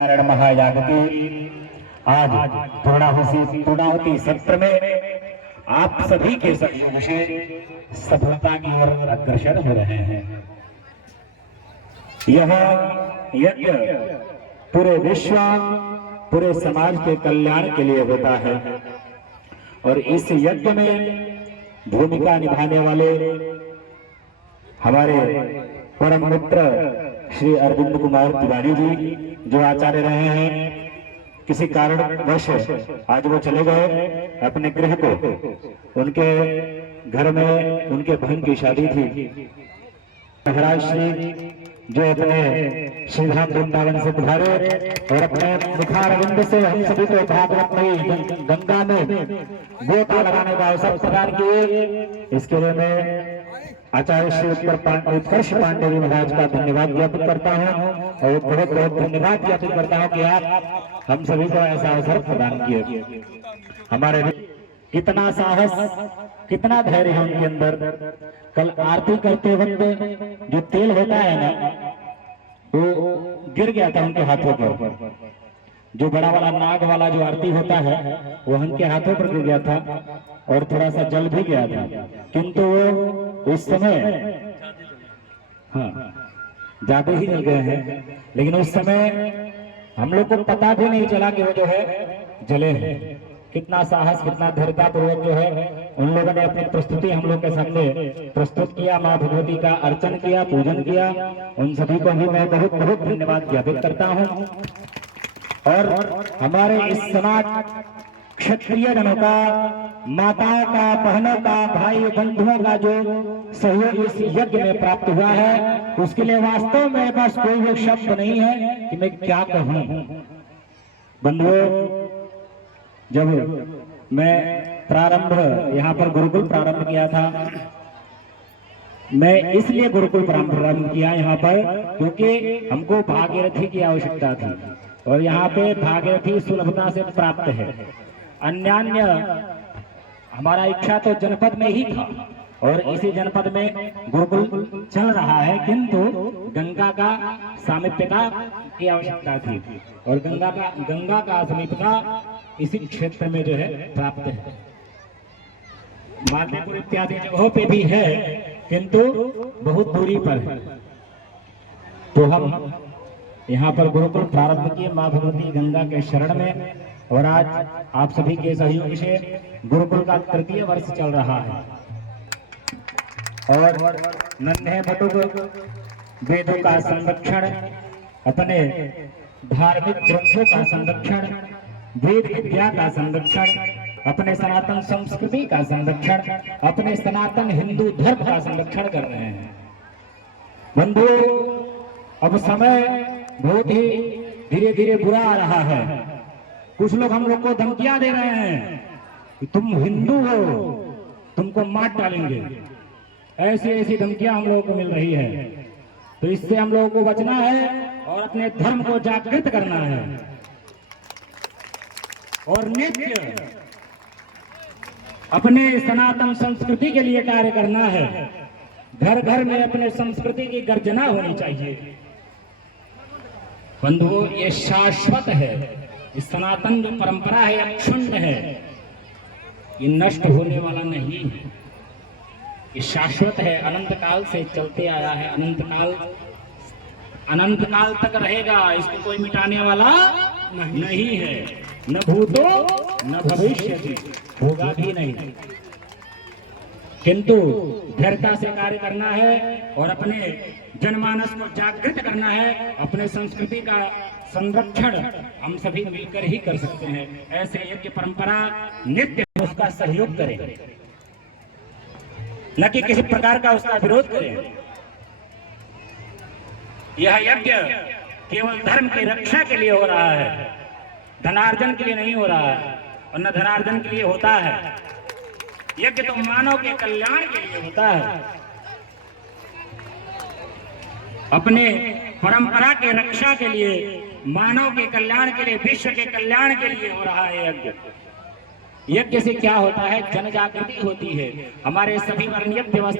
नारायण महायाग के आज पूर्णाहुति सत्र में आप सभी के सहयोग से सफलता की ओर अग्रसर हो रहे हैं। यह यज्ञ पूरे विश्व पूरे समाज के कल्याण के लिए होता है और इस यज्ञ में भूमिका निभाने वाले हमारे परम मित्र श्री अरविंद कुमार तिवारी जी जो आचार्य रहे हैं, किसी कारणवश आज वो चले गए अपने गृह को। उनके घर में उनके बहन की शादी थी। महाराज श्री जो अपने श्रीधाम वृंदावन से पधारे और अपने मुखारविंद से हम सभी को भागवतमयी गंगा में गोता लगाने का अवसर प्रदान किए। इसके लिए मैं आचार्य श्री उत्कर्ष पांडे जी महाराज का धन्यवाद ज्ञापित करता हूँ और बहुत बहुत धन्यवाद ज्ञापित करता हूँ कि आप हम सभी को ऐसा अवसर प्रदान किए। हमारे कितना साहस कितना धैर्य है उनके अंदर। कल आरती करते वक्त जो तेल होता है ना वो गिर गया था उनके हाथों पर। जो बड़ा वाला नाग वाला जो आरती होता है वो उनके हाथों पर गिर गया था और थोड़ा सा जल भी गया था, किंतु वो उस समय ज्यादा ही जल गए हैं, लेकिन उस समय हम लोग को पता भी नहीं चला कि वो जो है जले हैं। कितना साहस कितना धैर्यता पूर्वक जो है उन लोगों ने अपनी प्रस्तुति हम लोग के सामने प्रस्तुत किया, माँ भगवती का अर्चन किया, पूजन किया। उन सभी को भी मैं बहुत बहुत धन्यवाद ज्ञापित करता हूँ। और हमारे इस समाज क्षत्रिय जनों का, माताओं का, बहनों का, भाई बंधुओं का जो सहयोग इस यज्ञ में प्राप्त हुआ है उसके लिए वास्तव में बस कोई एक शब्द नहीं है कि मैं क्या कहूं। बंधुओं, जब मैं प्रारंभ यहाँ पर गुरुकुल प्रारंभ किया था, मैं इसलिए गुरुकुल प्रारंभ किया यहाँ पर क्योंकि हमको भागीरथी की आवश्यकता थी और यहाँ पे भागीरथी सुलभता से प्राप्त है। अन्यान्य हमारा इच्छा तो जनपद में ही था और इसी जनपद में गुरुकुल चल रहा है, किंतु गंगा का सामीप्यता की आवश्यकता थी और गंगा का समीपता इसी क्षेत्र में जो है प्राप्त है। माध्यपुर इत्यादि जगहों पे भी है किंतु बहुत दूरी पर है। तो हम यहाँ पर गुरुकुल प्रारंभ किए माँ भगवती गंगा के शरण में और आज आप सभी के सहयोग से गुरुकुल का तृतीय वर्ष चल रहा है और नन्हे बटुक वेदों का संरक्षण, अपने धार्मिक ग्रंथों का संरक्षण, वेद विद्या का संरक्षण, अपने सनातन संस्कृति का संरक्षण, अपने सनातन हिंदू धर्म का संरक्षण कर रहे हैं। बंधुओं, अब समय बहुत ही धीरे धीरे बुरा आ रहा है। कुछ लोग हम लोग को धमकियां दे रहे हैं कि तुम हिंदू हो, तुमको मार डालेंगे। ऐसी ऐसी धमकियां हम लोगों को मिल रही है, तो इससे हम लोगों को बचना है और अपने धर्म को जागृत करना है और नित्य अपने सनातन संस्कृति के लिए कार्य करना है। घर घर में अपने संस्कृति की गर्जना होनी चाहिए। बंधुओं, ये शाश्वत है। इस सनातन जो परंपरा है अक्षुण्ण है, ये नष्ट होने वाला नहीं है, ये शाश्वत है। अनंत काल से चलते आया है, अनंत काल तक रहेगा। इसको कोई मिटाने वाला नहीं है, न भूतो न भविष्य, होगा भी नहीं। किंतु धैर्यता से कार्य करना है और अपने जनमानस को जागृत करना है। अपने संस्कृति का संरक्षण हम सभी मिलकर ही कर सकते हैं। ऐसे यज्ञ परंपरा नित्य उसका सहयोग करें, न कि किसी प्रकार का उसका विरोध करें। यह यज्ञ केवल धर्म की रक्षा के लिए हो रहा है, धनार्जन के लिए नहीं हो रहा है और न धनार्जन के लिए होता है। यज्ञ तो मानव के कल्याण के लिए होता है, अपने परंपरा के रक्षा के लिए, मानव के कल्याण के लिए, विश्व के कल्याण के लिए हो रहा है यज्ञ। यज्ञ से क्या होता है? जन जागृति होती है। हमारे सभी वर्णीय व्यवस्था